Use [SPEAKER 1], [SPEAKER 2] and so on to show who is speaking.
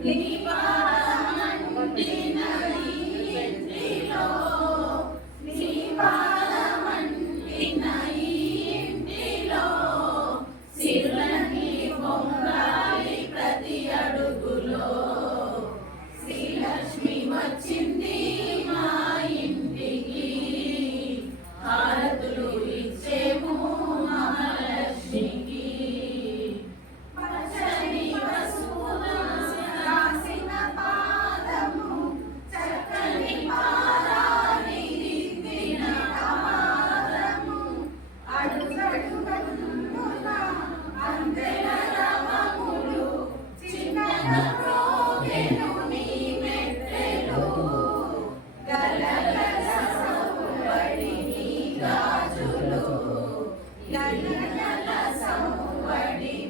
[SPEAKER 1] അല്ലെങ്കിൽ